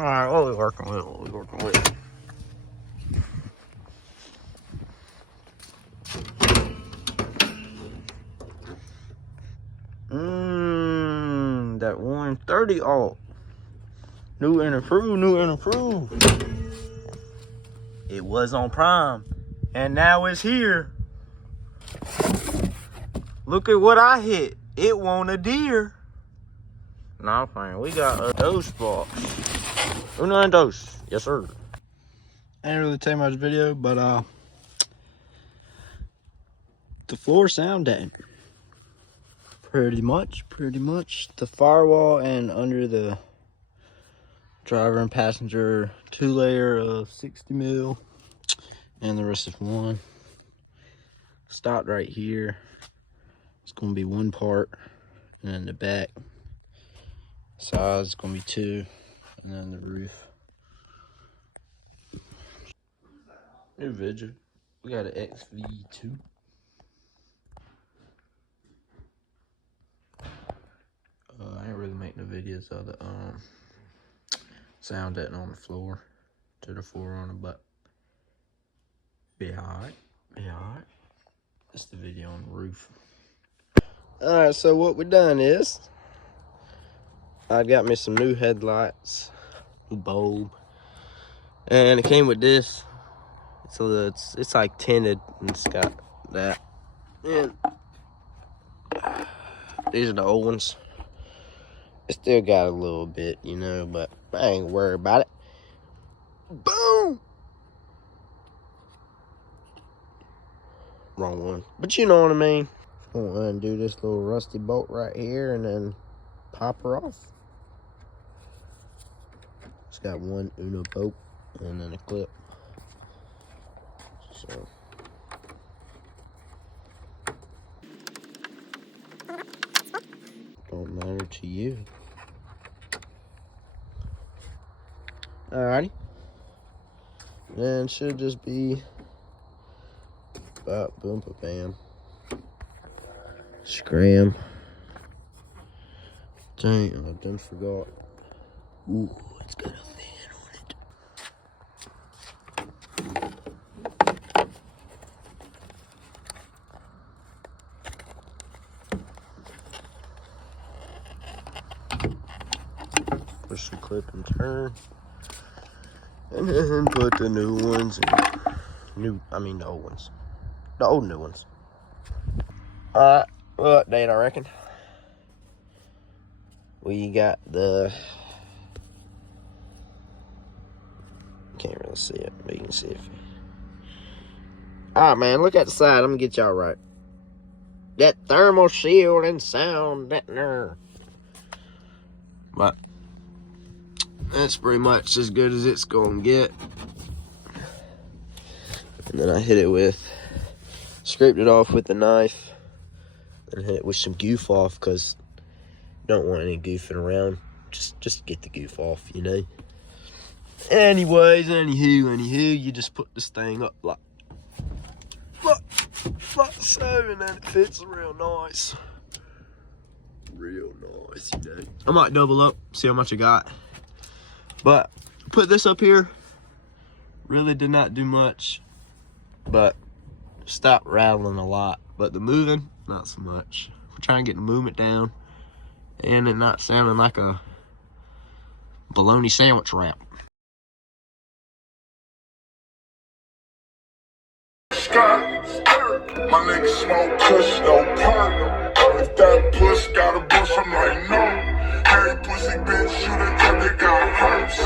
Alright, what we working with? What we working with? That 130 alt. New and improved, new and improved. It was on Prime, and now it's here. Look at what I hit. It won a deer. Nah, I'm playing. We got a dose box. Uno and dos. Yes, sir. I didn't really take much video, but the floor sound deadened. Pretty much. The firewall and under the driver and passenger 2-layer of 60 mil, and the rest is 1. Stopped right here. It's gonna be 1 part, and then the back size is gonna be 2, and then the roof. New Vigil. We got an XV2. I ain't really making the videos of the sound that on the floor to the 4Runner, but be alright. That's the video on the roof. Alright, so what we done is I got me some new headlights, new bulb, and it came with this. So it's like tinted, and it's got that. And these are the old ones. It still got a little bit, you know, but I ain't worried about it. Boom! Wrong one. But you know what I mean. I'm gonna undo this little rusty bolt right here and then pop her off. It's got 1 Uno bolt and then a clip. So don't matter to you. Alrighty. Then should just be about boom ba bam. Scram. Dang, I done forgot. Ooh, it's got a fan on it. Push the clip and turn. And then put the new ones in. The old ones. The old new ones. Alright, we'll update, I reckon. We got the... Can't really see it, but you can see it. Alright, man, look at the side. I'm gonna get y'all right. That thermal shield and sound deadener. But that's pretty much as good as it's gonna get. And then I hit it with, scraped it off with the knife, and hit it with some goof off, because you don't want any goofing around. Just get the goof off, you know. Anyways, anywho, you just put this thing up like so, and then it fits real nice. Real nice, you know. I might double up, see how much I got. But put this up here, really did not do much, but stopped rattling a lot. But the moving, not so much. We're trying to get the movement down and it not sounding like a bologna sandwich wrap. My niggas smoke kush, no perk. If that puss got a bush, I'm like, no. Hey, pussy bitch, shoot it till they got hurts.